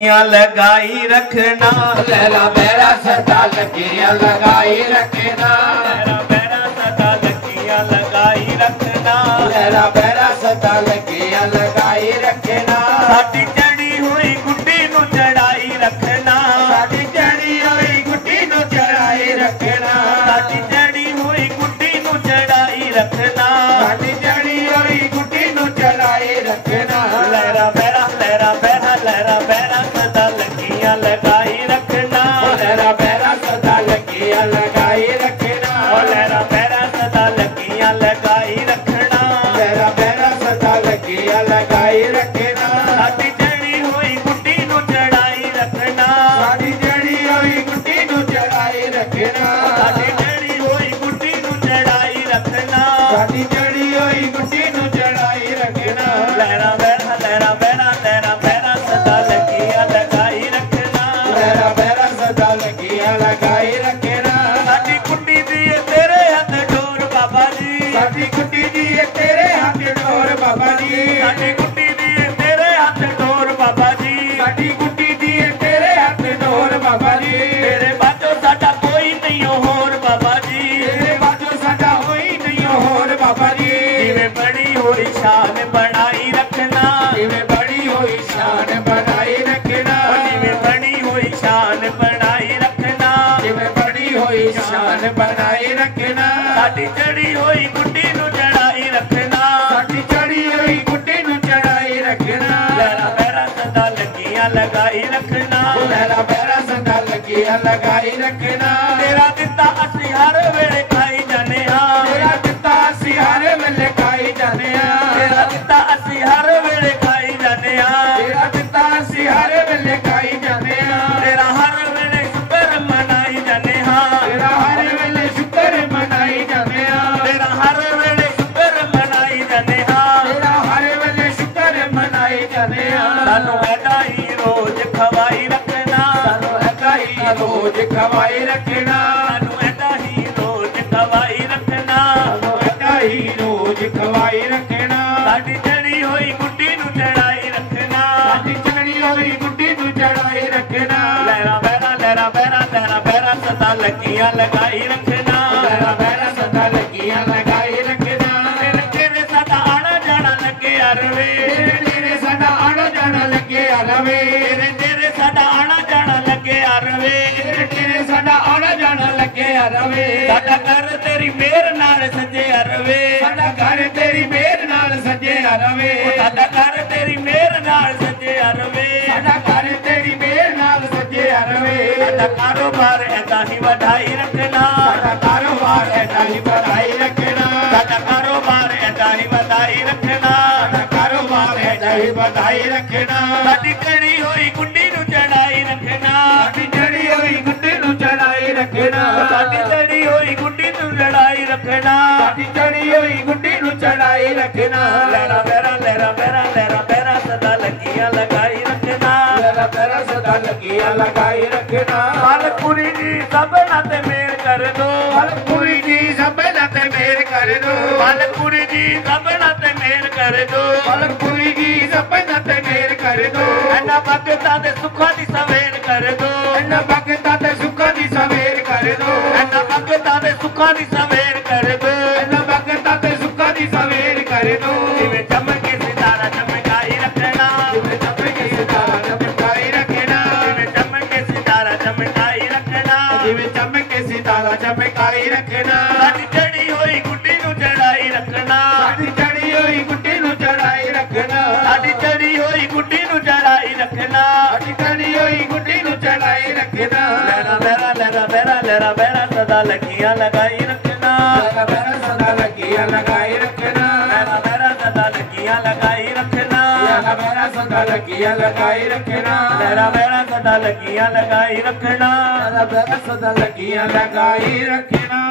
लगाई रखना, लैला मेरा सदा लगियां लगाई रखना, लैला मेरा सदा लगियां लगाई रखना, लैला मेरा सदा लगियां लगाई रखना। साडी चढ़ी हुई गुड्डी नू चढ़ाई रखना, साडी चढ़ी हुई गुड्डी नू चढ़ाई रखना, साडी चढ़ी हुई गुड्डी नू चढ़ाई रखना, साडी चढ़ी हुई गुड्डी नू चढ़ाई रखना। लहरा मेरा लहरा मेरा लहरा मेरा सदा लगियां लगाई रखना, लैला मेरा सदा लगियां लगाई रखना, लहरा मेरा सदा लगियां लगाई रखना, लैला मेरा सदा लगियां लगाई रखना। साडी चढ़ी हुई गुड्डी नू चढ़ाई रखना, साडी चढ़ी हुई गुड्डी नू चढ़ाई रखना, साडी चढ़ी हुई गुड्डी नू चढ़ाई रखना, साडी चढ़ी हुई गुड्डी नू चढ़ाई रखना। लहरा मेरा लहरा मेरा लहरा मेरा सदा लगियां लगाई रखना, लैला मेरा सदा लगियां लगाई रखना। साडी गुड्डी दी तेरे हथ डोर बाबा जी, साडी गुड्डी दी तेरे हथ डोर बाबा जी, साडी गुड्डी दी तेरे हथ डोर बाबा जी, साडी गुड्डी दी तेरे हथ डोर बाबा जी। तेरे बाजो साडा कोई नहीं होर बाबा जी, तेरे बाजू साडा होई नहीं होर बाबा जी। जिवें बड़ी हुई शान बनाई रखना, जिवें बड़ी होई शान बनाई रखना, जिवें बड़ी हुई शान बनाई रखना, जिवें बड़ी होई शान बनाई रखना। साडी चढ़ी हुई गुड्डी नू चढ़ाई रखना, साडी चढ़ी हुई गुड्डी नू चढ़ाई रखना, लहरा मेरा सदा लगियां लगाई रखना, लैला मेरा सदा लगियां लगाई रखना। तेरा दिता असी हर वेले खाई जाने हां, तेरा दिता असी हर वेले खाई जाने हां, तेरा दिता असी हर वेले खाई जाने हां, तेरा दिता असी हर वेले खाई जाने हां, तेरा हर वेले शुक्र मनाई जाने हां, तेरा हर वेले शुक्र मनाई जाने हां, तेरा हर वेले शुक्र मनाई जाने हां, तेरा हर वेले शुक्र मनाई जाने हां। सानू ऐदा ही रोज खवाई रखना, सानू ऐदा ही रोज खवाई रखना, सानू ऐदा ही रोज खवाई रखना, सानू ऐदा ही रोज खवाई रखना। साडी चढ़ी हुई गुड्डी नू चढ़ाई रखना, साडी चढ़ी हुई गुड्डी नू चढ़ाई रखना, लहरा मेरा लहरा मेरा लहरा मेरा सदा लगियां लगाई रखना, लैला मेरा सदा लगियां लगाई रखना। तेरे तेरे सदा आना जाना लगे अरवे, तेरे तेरे साडा आना जाना लगे रवे, तेरे तेरे सदा आना जाना लगे अरवे, तेरे तेरे साडा आना जाना लगे रवे। साडा घर तेरी मेहर नाल सजे अरवे, साडा घर तेरी मेहर नाल सजे रवे, साडा घर तेरी मेहर नाल सजे अरवे, साडा घर तेरी मेहर नाल सजे रवे। साडा कारोबार ऐदा ही वधाई रखना, साडा कारोबार ऐदा ही बढ़ाई रखना, साडा कारोबार ऐदा ही वधाई रखना, साडा कारोबार ऐदा ही बढ़ाई रखना। साडी चढ़ी हुई गुड्डी नू चढ़ाई रखना, साडी चढ़ी हुई गुड्डी नू चढ़ाई रखना, साडी चढ़ी हुई गुड्डी नू चढ़ाई रखना, साडी चढ़ी हुई गुड्डी नू चढ़ाई रखना। लहरा मेरा लहरा मेरा लहरा मेरा सदा लगियां लगाई रखना, लैला मेरा सदा लगियां लगाई रखना। मालपुरी जी सबना ते मेल कर दो, मालपुरी जी सबना ते मेहर कर दो, मालपुरी जी सबना ते मेल कर दो, मालपुरी जी सबना ते मेहर कर दो। ऐना भगतां दे सुखां दी सवेर कर दो, इन्हां भगतां ते सुखां दी सवेर कर दो, ऐना भगतां दे सुखां दी सवेर कर दो, इन्हां भगतां ते सुखां दी सवेर कर दो। जिवें चमके सितारा चमकाई रखना, जिवें चमके सितारा चमकाई रखना, जिवें चमके सितारा चमकाई रखना, जिवें चमके सितारा चमकाई रखना। साडी चढ़ी हुई गुड्डी नू चढ़ाई रखना, साडी चढ़ी हुई गुड्डी नू चढ़ाई रखना, साडी चढ़ी हुई गुड्डी नू चढ़ाई रखना, साडी चढ़ी हुई गुड्डी नू चढ़ाई रखना। लहरा मेरा लहरा मेरा लहरा मेरा सदा लगियां लगाई रखना, लैला मेरा सदा लगियां लगाई रखना, लहरा मेरा सदा लगियां लगाई रखना, लैला मेरा सदा लगियां लगाई रखना, लहरा मेरा सदा लगियां लगाई रखना। लैला मेरा सदा लगियां लगाई रखना।